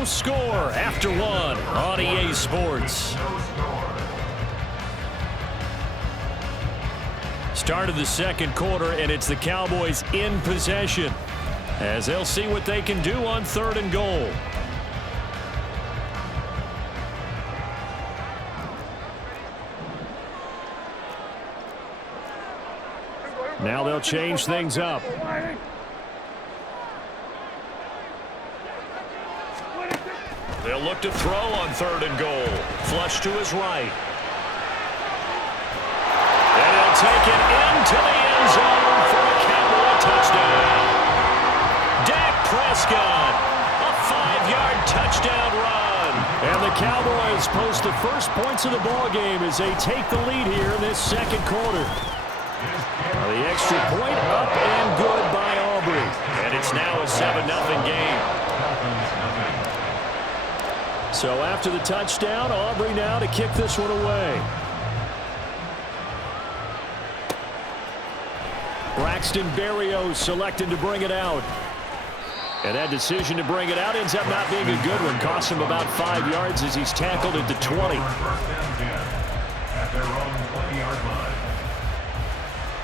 No score after one on EA Sports. Start of the second quarter, and it's the Cowboys in possession as they'll see what they can do on 3rd and goal. Now they'll change things up. They'll look to throw on 3rd and goal. Flush to his right. And he'll take it into the end zone for a Cowboy touchdown. Dak Prescott, a 5-yard touchdown run. And the Cowboys post the first points of the ballgame as they take the lead here in this second quarter. The extra point up and good by Aubrey. And it's now a 7-0 game. So after the touchdown, Aubrey now to kick this one away. Braxton Berrios selected to bring it out. And that decision to bring it out ends up not being a good one. Costs him about 5 yards as he's tackled at the 20.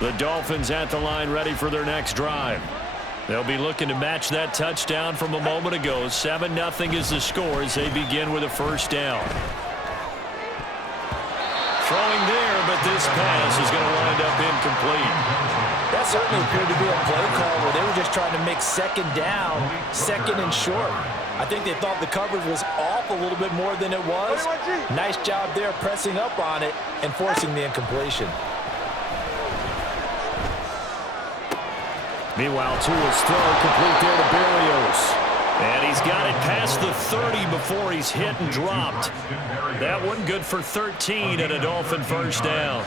The Dolphins at the line ready for their next drive. They'll be looking to match that touchdown from a moment ago. 7-0 is the score as they begin with a first down. Throwing there, but this pass is going to wind up incomplete. That certainly appeared to be a play call where they were just trying to make second down, second and short. I think they thought the coverage was off a little bit more than it was. Nice job there pressing up on it and forcing the incompletion. Meanwhile, Tua's throw complete there to Berrios. And he's got it past the 30 before he's hit and dropped. That one good for 13 and a Dolphin first down.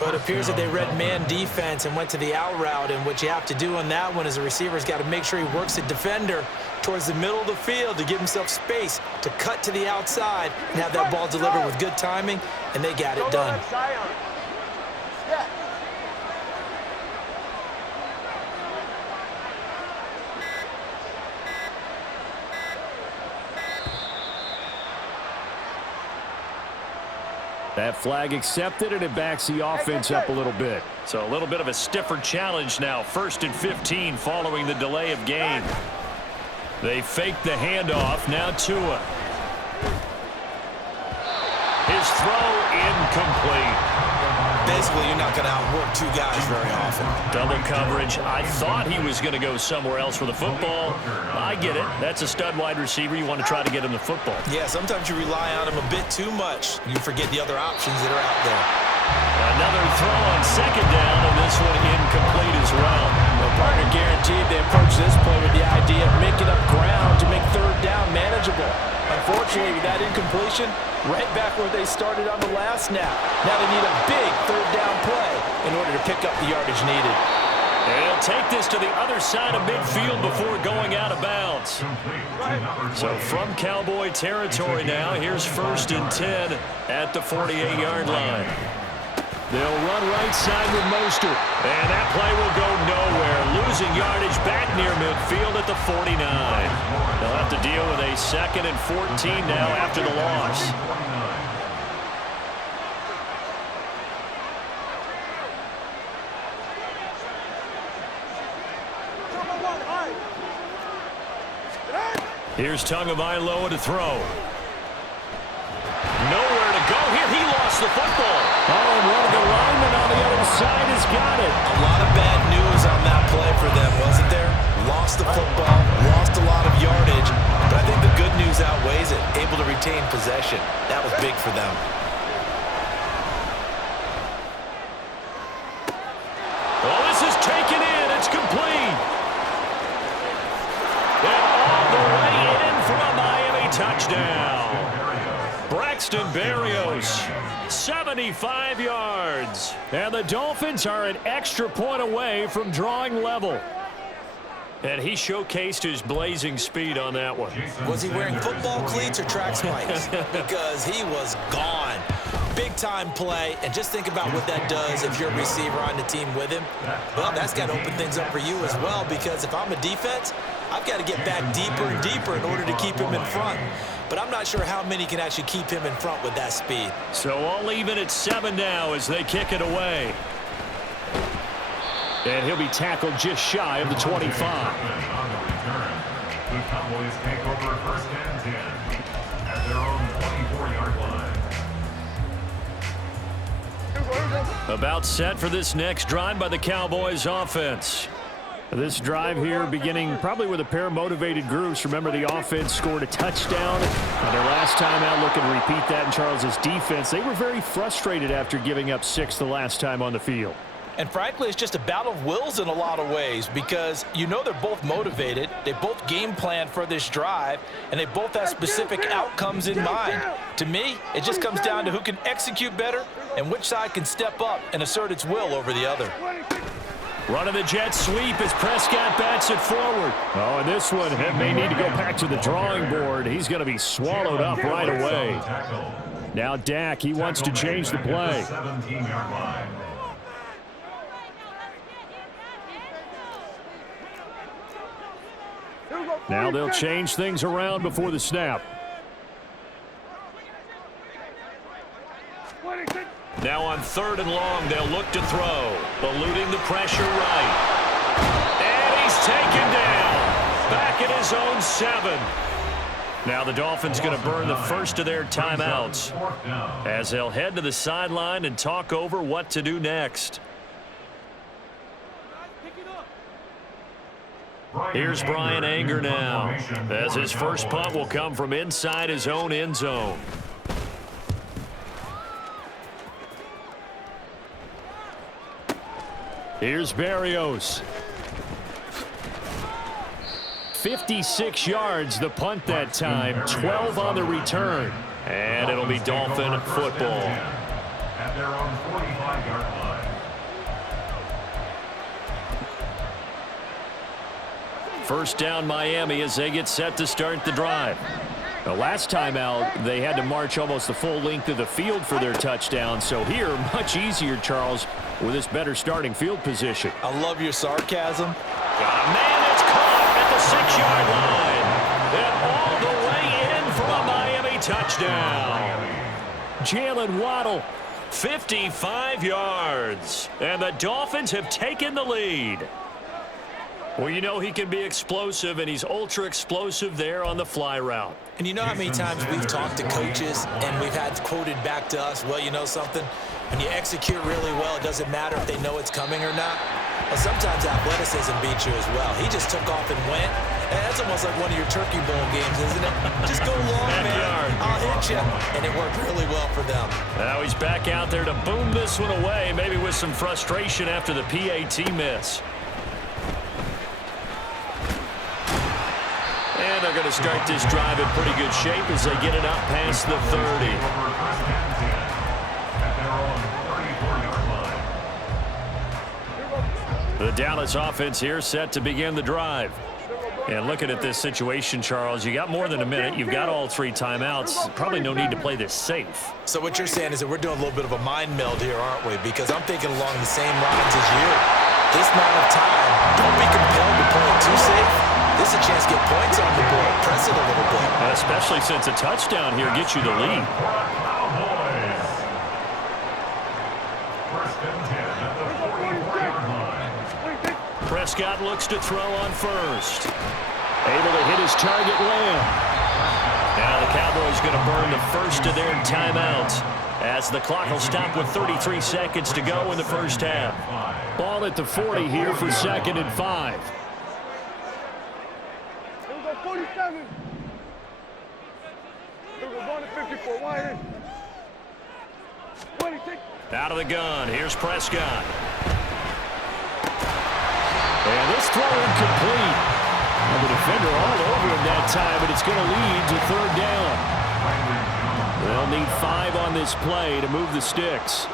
But it appears that they read man defense and went to the out route. And what you have to do on that one is the receiver's got to make sure he works the defender towards the middle of the field to give himself space to cut to the outside and have that ball delivered with good timing, and they got it done. That flag accepted, and it backs the offense up a little bit. So a little bit of a stiffer challenge now. 1st and 15 following the delay of game. They fake the handoff. Now Tua. His throw incomplete. Basically, you're not going to outwork two guys very often. Double coverage. I thought he was going to go somewhere else with the football. I get it. That's a stud wide receiver. You want to try to get him the football. Yeah, sometimes you rely on him a bit too much. You forget the other options that are out there. Another throw on 2nd down, and this one incomplete as well. Well, partner guaranteed they approach this play with the idea of making up ground to make 3rd down manageable. Unfortunately, with that incompletion, right back where they started on the last snap. Now they need a big 3rd down play in order to pick up the yardage needed. And he'll take this to the other side of midfield before going out of bounds. So from Cowboy territory now, here's 1st and 10 at the 48-yard line. They'll run right side with Mostert. And that play will go nowhere. Losing yardage back near midfield at the 49. They'll have to deal with a 2nd and 14 now after the loss. Here's Tagovailoa to throw. Nowhere to go here. He lost the football. Oh, and one of the linemen on the other side has got it. A lot of bad news on that play for them, wasn't there? Lost the football, lost a lot of yardage, but I think the good news outweighs it. Able to retain possession. That was big for them. Oh, this is taken in. It's complete. And all the way in for a Miami touchdown. Braxton Berrios, 75 yards. And the Dolphins are an extra point away from drawing level. And he showcased his blazing speed on that one. Was he wearing football cleats or track spikes? Because he was gone. big-time play, and just think about what that does if you're a receiver on the team with him. Well, that's got to open things up for you as well, because if I'm a defense, I've got to get back deeper and deeper in order to keep him in front. But I'm not sure how many can actually keep him in front with that speed. So all even at 7 now as they kick it away. And he'll be tackled just shy of the 25. The Cowboys take over first and 10 at their own 24-yard line. About set for this next drive by the Cowboys offense. This drive here beginning probably with a pair of motivated groups. Remember, the offense scored a touchdown on their last time out. Looking to repeat that in Charles's defense. They were very frustrated after giving up 6 the last time on the field. And frankly, it's just a battle of wills in a lot of ways, because you know they're both motivated, they both game plan for this drive, and they both have specific outcomes in mind. To me, it just comes down to who can execute better and which side can step up and assert its will over the other. Running the jet sweep as Prescott bats it forward. Oh, and this one may need to go back to the drawing board. He's going to be swallowed up right away. Now Dak, he wants to change the play. 17-yard line. Now they'll change things around before the snap. Now on 3rd and long, they'll look to throw. Eluding the pressure right. And he's taken down. Back at his own 7. Now the Dolphins going to burn the first of their timeouts as they'll head to the sideline and talk over what to do next. Here's Brian Anger now, as his first punt will come from inside his own end zone. Here's Berrios. 56 yards the punt that time, 12 on the return. And it'll be Dolphin football. At their own 45-yard line. First down Miami as they get set to start the drive. The last time out, they had to march almost the full length of the field for their touchdown. So here, much easier, Charles, with this better starting field position. I love your sarcasm. Got a man that's caught at the 6-yard line. And all the way in for a Miami touchdown. Jalen Waddle, 55 yards. And the Dolphins have taken the lead. Well, you know he can be explosive, and he's ultra-explosive there on the fly route. And you know how many times we've talked to coaches and we've had quoted back to us, well, you know something? When you execute really well, it doesn't matter if they know it's coming or not. But sometimes athleticism beats you as well. He just took off and went. And that's almost like one of your Turkey Bowl games, isn't it? Just go long, man. I'll hit you. And it worked really well for them. Now he's back out there to boom this one away, maybe with some frustration after the PAT miss. And they're going to start this drive in pretty good shape as they get it up past the 30. The Dallas offense here set to begin the drive. And looking at this situation, Charles, you got more than a minute. You've got all 3 timeouts. Probably no need to play this safe. So what you're saying is that we're doing a little bit of a mind meld here, aren't we? Because I'm thinking along the same lines as you. This amount of time, don't be compelled to play it too safe. This is a chance to get points on the board. Press it a little bit. Especially since a touchdown here gets you the lead. Prescott looks to throw on first. Able to hit his target, Lamb. Now the Cowboys going to burn the first of their timeouts as the clock will stop with 33 seconds to go in the first half. Ball at the 40 here for 2nd and 5. Out of the gun, here's Prescott. And this throw incomplete. And the defender all over him that time, but it's going to lead to 3rd down. They'll need 5 on this play to move the sticks.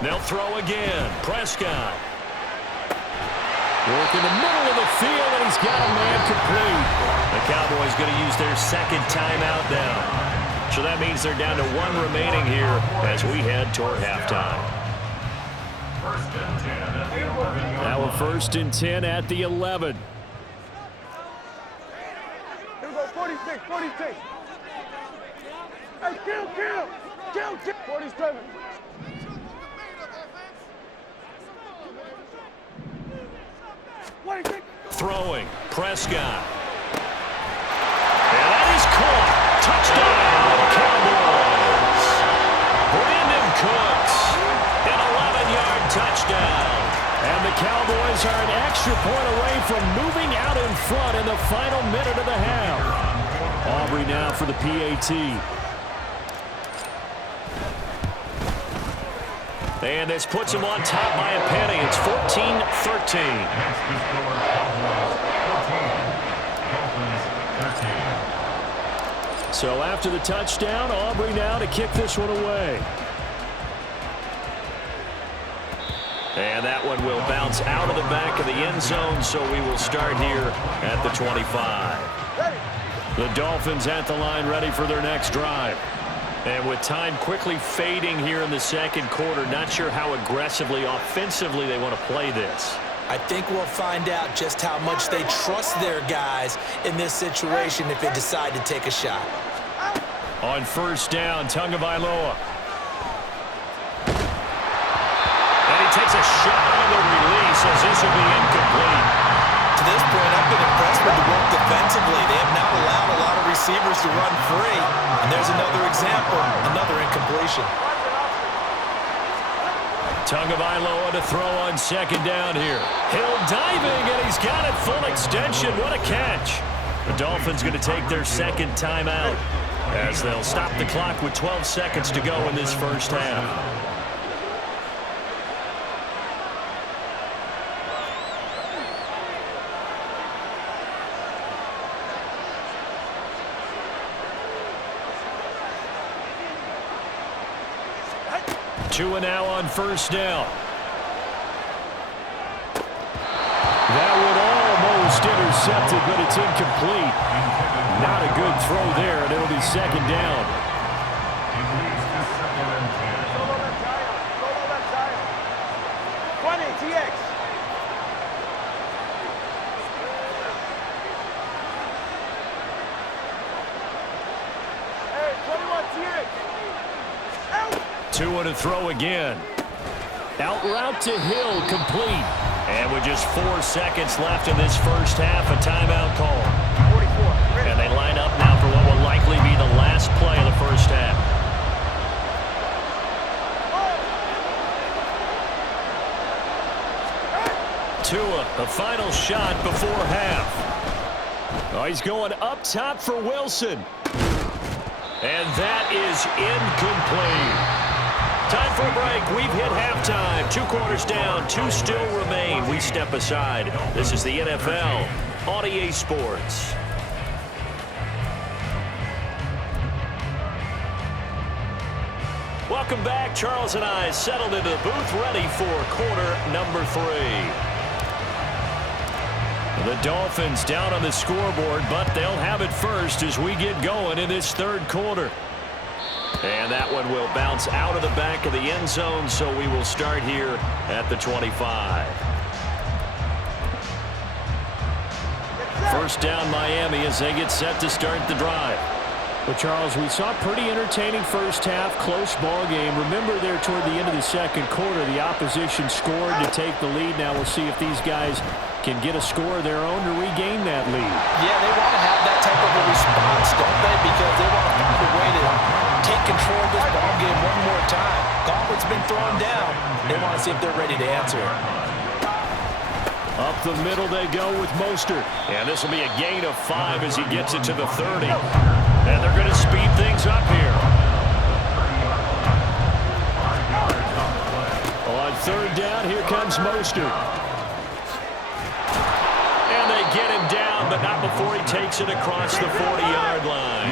They'll throw again. Prescott. Work in the middle of the field, and he's got a man complete. The Cowboys going to use their 2nd timeout now. So that means they're down to 1 remaining here as we head toward halftime. Now we're 1st and 10 at the 11. Here we go, 46, 46. Hey, kill. 47. Throwing, Prescott. And that is caught. Touchdown, Cowboys. Brandon Cooks, an 11-yard touchdown. And the Cowboys are an extra point away from moving out in front in the final minute of the half. Aubrey now for the PAT. And this puts him on top by a penny. It's 14-13. So after the touchdown, Aubrey now to kick this one away. And that one will bounce out of the back of the end zone, so we will start here at the 25. The Dolphins at the line ready for their next drive. And with time quickly fading here in the second quarter, not sure how aggressively, offensively they want to play this. I think we'll find out just how much they trust their guys in this situation if they decide to take a shot. On 1st down, Tagovailoa. And he takes a shot on the release as this will be incomplete. To this point, I've been impressed with the work defensively. They have not allowed a lot of receivers to run free. And there's another example, another incompletion. Tagovailoa to throw on 2nd down here. Hill diving, and he's got it full extension. What a catch. The Dolphins going to take their 2nd timeout as they'll stop the clock with 12 seconds to go in this first half. Tua now on 1st down. That one almost intercepted, but it's incomplete. Not a good throw there, and it'll be 2nd down. Tua to throw again. Out route to Hill, complete. And with just 4 seconds left in this first half, a timeout call. 44. And they line up now for what will likely be the last play of the first half. Tua, the final shot before half. Oh, he's going up top for Wilson. And that is incomplete. Time for a break. We've hit halftime. 2 quarters down. 2 still remain. We step aside. This is the NFL on EA Sports. Welcome back. Charles and I settled into the booth ready for quarter number 3. The Dolphins down on the scoreboard, but they'll have it first as we get going in this 3rd quarter. And that one will bounce out of the back of the end zone, so we will start here at the 25. 1st down Miami as they get set to start the drive. Well, Charles, we saw a pretty entertaining first half, close ball game. Remember there toward the end of the second quarter, the opposition scored to take the lead. Now we'll see if these guys can get a score of their own to regain that lead. Yeah, they want to have that type of a response, don't they? Because they want to find a way to take control of this ball game one more time. Gauntlet's been thrown down. They want to see if they're ready to answer it. Up the middle they go with Mostert. And this will be a gain of 5 as he gets it to the 30. And they're going to speed things up here. On 3rd down, here comes Mostert. And they get him down, but not before he takes it across the 40-yard line.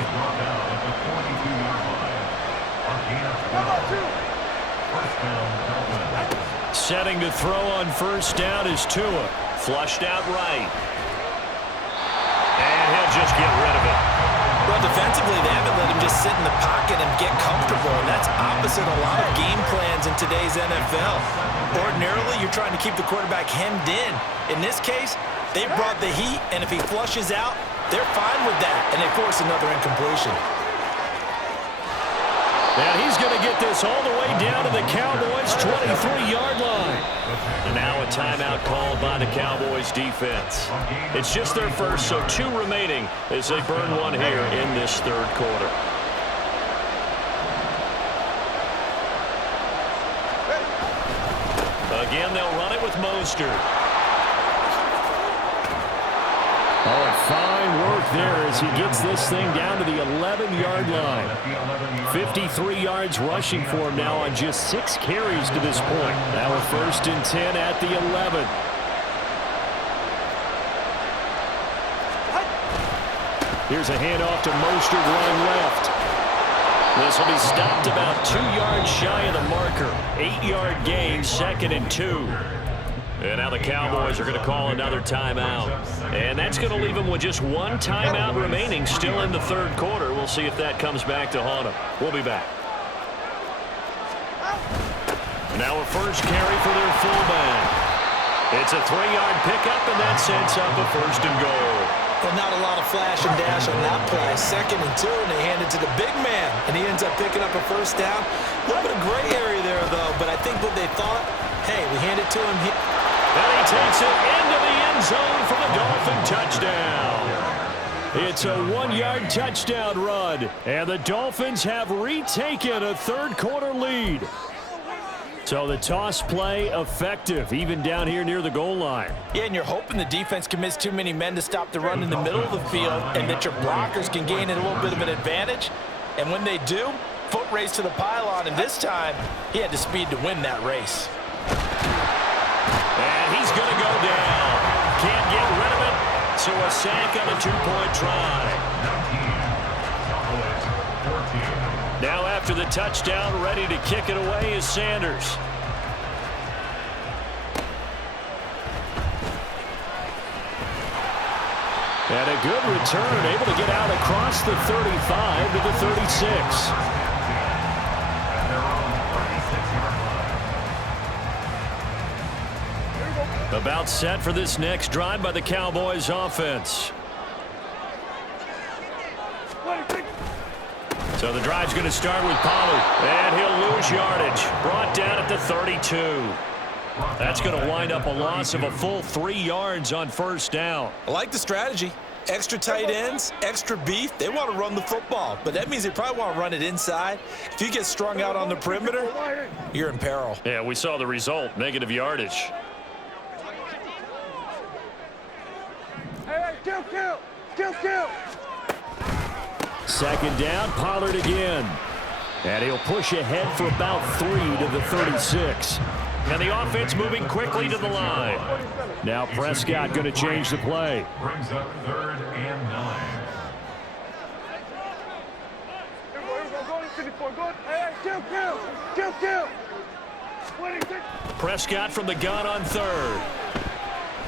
Setting to throw on 1st down is Tua. Flushed out right. And he'll just get rid of it. Well, defensively, they haven't let him just sit in the pocket. opposite a lot of game plans in today's NFL. Ordinarily, you're trying to keep the quarterback hemmed in. In this case, they brought the heat, and if he flushes out, they're fine with that, and they force another incompletion. And he's going to get this all the way down to the Cowboys' 23-yard line. And now a timeout called by the Cowboys defense. It's just their first, so 2 remaining as they burn one here in this third quarter. Again, they'll run it with Mostert. Oh, and fine work there as he gets this thing down to the 11-yard line. 53 yards rushing for him now on just 6 carries to this point. Now a 1st and 10 at the 11. Here's a handoff to Mostert running left. This will be stopped about 2 yards shy of the marker. 8-yard gain, 2nd and 2. And now the Cowboys are going to call another timeout. And that's going to leave them with just 1 timeout remaining still in the third quarter. We'll see if that comes back to haunt them. We'll be back. Now a first carry for their fullback. It's a 3-yard pickup, and that sets up a 1st and goal. Well, not a lot of flash and dash on that play. 2nd and 2, and they hand it to the big man, and he ends up picking up a 1st down. A little bit of gray area there, though, but I think what they thought, hey, we hand it to him. And he takes it into the end zone for the Dolphin touchdown. It's a 1-yard touchdown run, and the Dolphins have retaken a third-quarter lead. So the toss play effective, even down here near the goal line. Yeah, and you're hoping the defense can miss too many men to stop the run in the middle of the field and that your blockers can gain a little bit of an advantage. And when they do, foot race to the pylon, and this time he had the speed to win that race. And he's going to go down. Can't get rid of it, so a sack on a 2-point try. Now after the touchdown, ready to kick it away is Sanders. And a good return, able to get out across the 35 to the 36. About set for this next drive by the Cowboys offense. So the drive's going to start with Pollard, and he'll lose yardage. Brought down at the 32. That's going to wind up a loss of a full 3 yards on 1st down. I like the strategy. Extra tight ends, extra beef. They want to run the football, but that means they probably want to run it inside. If you get strung out on the perimeter, you're in peril. Yeah, we saw the result, negative yardage. Hey, kill. 2nd down, Pollard again. And he'll push ahead for about 3 to the 36. And the offense moving quickly to the line. Now Prescott going to change the play. Brings up 3rd and 9. Kill. Prescott from the gun on 3rd.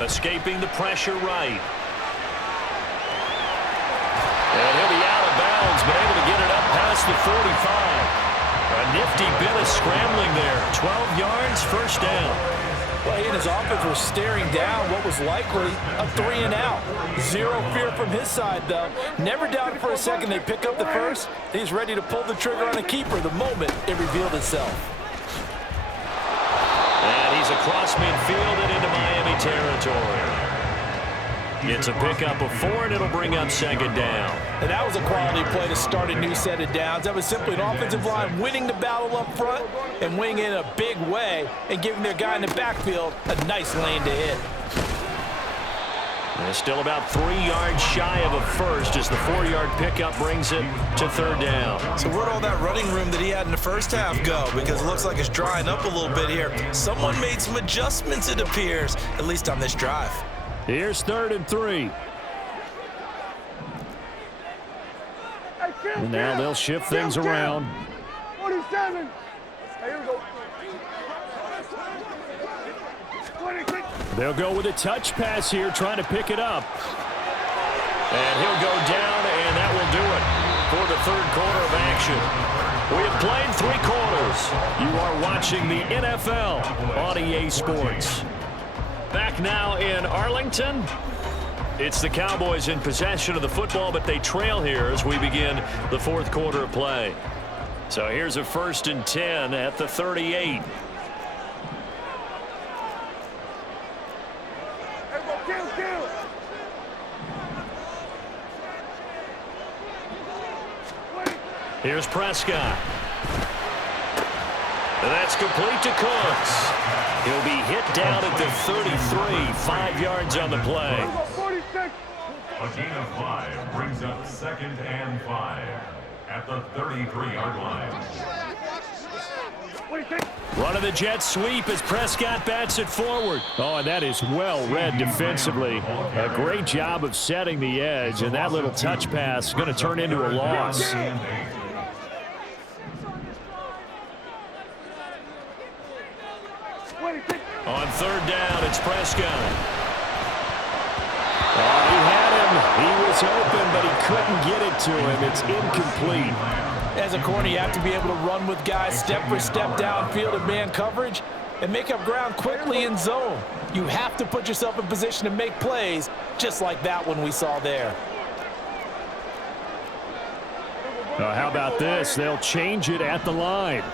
Escaping the pressure right. And he'll be out of bounds, but able to get it up past the 45. A nifty bit of scrambling there. 12 yards, 1st down. Well, he and his offense were staring down what was likely a 3 and out. Zero fear from his side, though. Never doubted for a second they pick up the first. He's ready to pull the trigger on a keeper the moment it revealed itself. And he's across midfield and into Miami territory. It's a pickup of 4, and it'll bring up 2nd down. And that was a quality play to start a new set of downs. That was simply an offensive line winning the battle up front and winning it in a big way and giving their guy in the backfield a nice lane to hit. And it's still about 3 yards shy of a 1st as the 4-yard pickup brings it to 3rd down. So where'd all that running room that he had in the first half go? Because it looks like it's drying up a little bit here. Someone made some adjustments, it appears, at least on this drive. Here's 3rd and 3. And now they'll shift things around. 47. Hey, here we go. 26. They'll go with a touch pass here, trying to pick it up. And he'll go down, and that will do it. for the third quarter of action. We have played 3 quarters. You are watching the NFL on EA Sports. Back now in Arlington. It's the Cowboys in possession of the football, but they trail here as we begin the fourth quarter of play. So here's a 1st and 10 at the 38. Here's Prescott. And that's complete to Cooks. He'll be hit down at the 33, 5 yards on the play. A gain of 5 brings up 2nd and 5 at the 33-yard line. Running the jet sweep as Prescott bats it forward. Oh, and that is well read defensively. A great job of setting the edge, and that little touch pass is going to turn into a loss. On 3rd down, it's Prescott. Oh, he had him. He was open, but he couldn't get it to him. It's incomplete. As a corner, you have to be able to run with guys step for step downfield in man coverage and make up ground quickly in zone. You have to put yourself in position to make plays, just like that one we saw there. How about this? They'll change it at the line.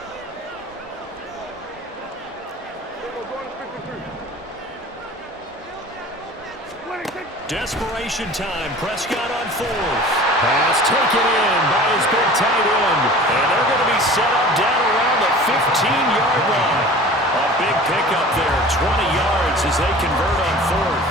Desperation time. Prescott on 4th. Pass taken in by his big tight end. And they're going to be set up down around the 15-yard line. A big pickup there, 20 yards as they convert on 4th.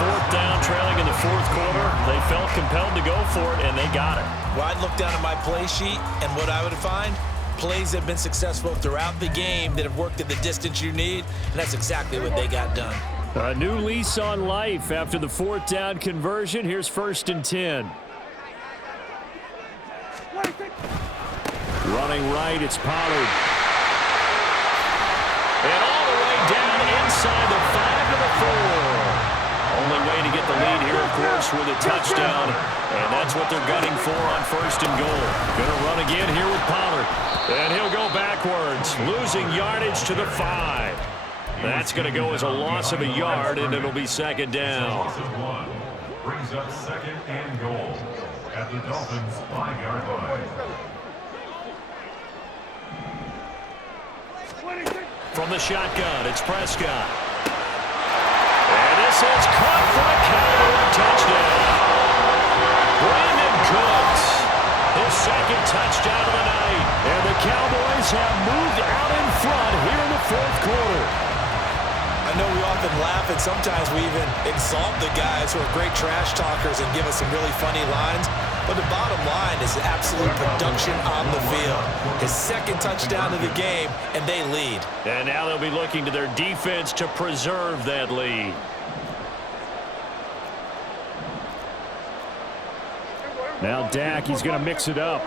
4th down, trailing in the 4th quarter. They felt compelled to go for it, and they got it. Well, I'd look down at my play sheet, and what I would find, plays that have been successful throughout the game that have worked at the distance you need, and that's exactly what they got done. A new lease on life after the 4th down conversion. Here's 1st and 10. Running right, it's Pollard. And all the way down inside the 5 to the 4. Only way to get the lead here, of course, with a touchdown. And that's what they're gunning for on 1st and goal. Going to run again here with Pollard. And he'll go backwards, losing yardage to the 5. That's going to go as a loss of a yard, and it'll be 2nd down. Loss of 1 brings up 2nd and goal at the Dolphins' 5-yard line. From the shotgun, it's Prescott. And this is caught for a Cowboy touchdown. Brandon Cooks, his 2nd touchdown of the night. And the Cowboys have moved out in front here in the 4th quarter. I know we often laugh, and sometimes we even exalt the guys who are great trash talkers and give us some really funny lines. But the bottom line is absolute production on the field. His 2nd touchdown of the game, and they lead. And now they'll be looking to their defense to preserve that lead. Now Dak, he's going to mix it up.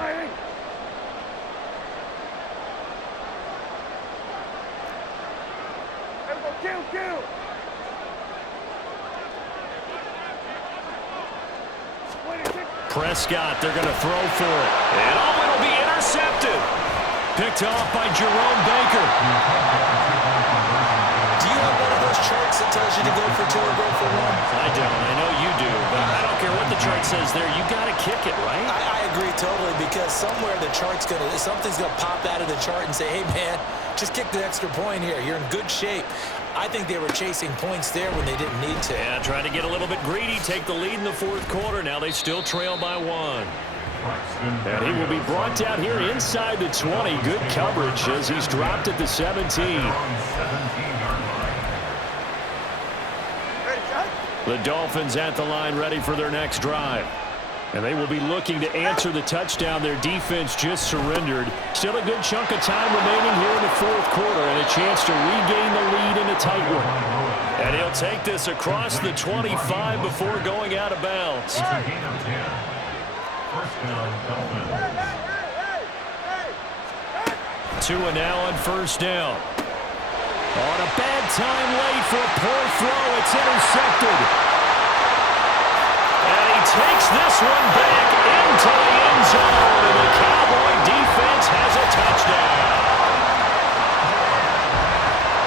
Prescott, they're going to throw for it. And it'll be intercepted. Picked off by Jerome Baker. Do you have one of those charts that tells you to go for 2 or go for 1? I don't. I know you do. But I don't care what the chart says there. You got to kick it, right? I agree totally, because somewhere the chart's going to, something's going to pop out of the chart and say, hey, man, just kick the extra point here. You're in good shape. I think they were chasing points there when they didn't need to. Yeah, trying to get a little bit greedy, take the lead in the 4th quarter. Now they still trail by 1. And he will be brought down here inside the 20. Good coverage as he's dropped at the 17. The Dolphins at the line, ready for their next drive. And they will be looking to answer the touchdown their defense just surrendered. Still a good chunk of time remaining here in the 4th quarter, and a chance to regain the lead in a tight one. And he'll take this across the 25 before going out of bounds. Tua now on 1st down. On a bad time late for a poor throw. It's intercepted. And he takes this one back into the end zone, and the Cowboy defense has a touchdown.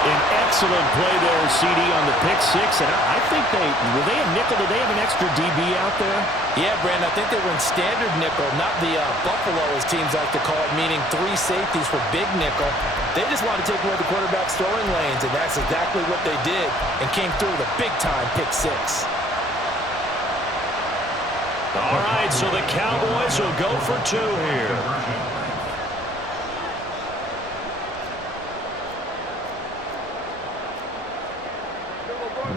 An excellent play there, CD, on the pick six. And I think were they a nickel? Did they have an extra DB out there? Yeah, Brandon, I think they were in standard nickel, not the Buffalo, as teams like to call it, meaning 3 safeties for big nickel. They just wanted to take away the quarterback's throwing lanes, and that's exactly what they did, and came through with a big-time pick six. All right, so the Cowboys will go for 2 here.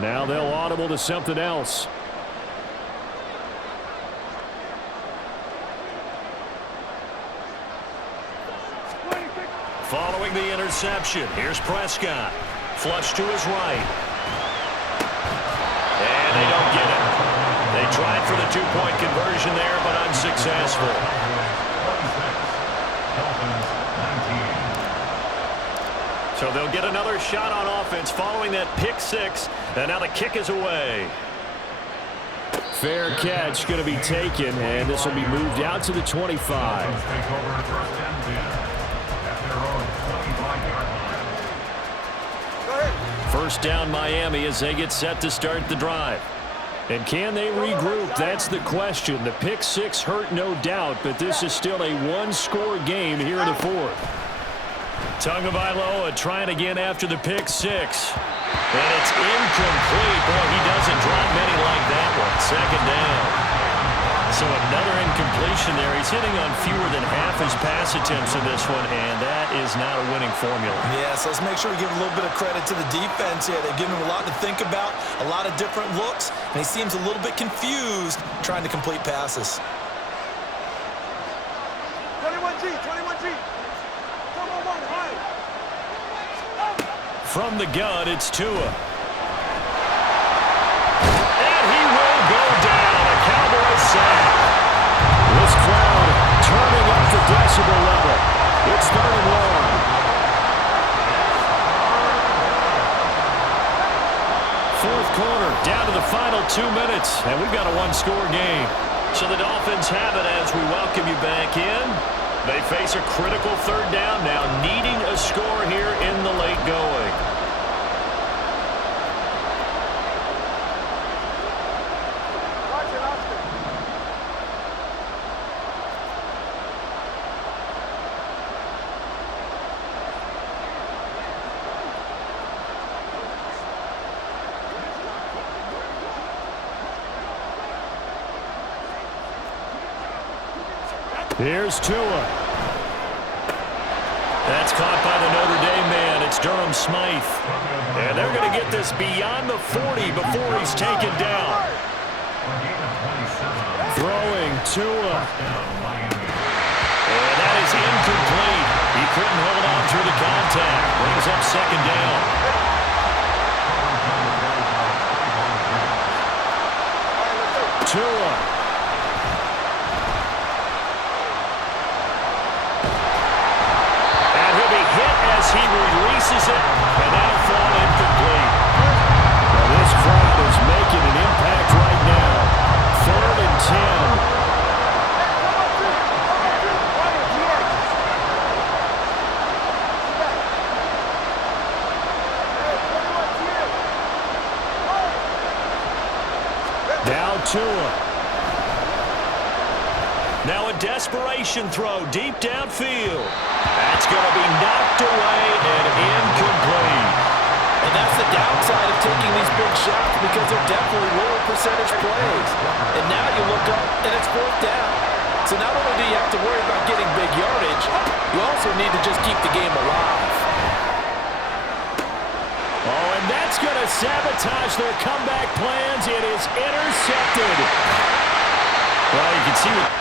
Now they'll audible to something else. Following the interception, here's Prescott. Flush to his right. And they don't get it. They tried for the 2-point conversion there, but unsuccessful. So they'll get another shot on offense following that pick six. And now the kick is away. Fair catch going to be taken, and this will be moved out to the 25. First down Miami as they get set to start the drive. And can they regroup? That's the question. The pick six hurt, no doubt, but this is still a one-score game here in the fourth. Tagovailoa trying again after the pick six. And it's incomplete. Boy, he doesn't drop many like that one. Second down. So another incompletion there. He's hitting on fewer than half his pass attempts in this one, and that is not a winning formula. Yeah, so let's make sure we give a little bit of credit to the defense here. They've given him a lot to think about, a lot of different looks, and he seems a little bit confused trying to complete passes. 21G, 21G. Come on, high. From the gun, it's Tua. And he will go down. A Cowboys sack. This crowd turning up the decibel level. It's 3rd and long. Fourth quarter, down to the final 2 minutes, and we've got a one-score game. So the Dolphins have it as we welcome you back in. They face a critical 3rd down now, needing a score here in the late going. Here's Tua. That's caught by the Notre Dame man. It's Durham Smythe. And they're going to get this beyond the 40 before he's taken down. Throwing Tua. And that is incomplete. He couldn't hold on through the contact. Brings up second down. Tua. He releases it, and that'll fall incomplete. Well, this crowd is making an impact right now. 3rd and 10. Now Tua. Now a desperation throw deep downfield. That's going to be knocked away and incomplete. And that's the downside of taking these big shots because they're definitely lower percentage plays. And now you look up and it's 4th down. So not only do you have to worry about getting big yardage, you also need to just keep the game alive. Oh, and that's going to sabotage their comeback plans. It is intercepted. Well, you can see what...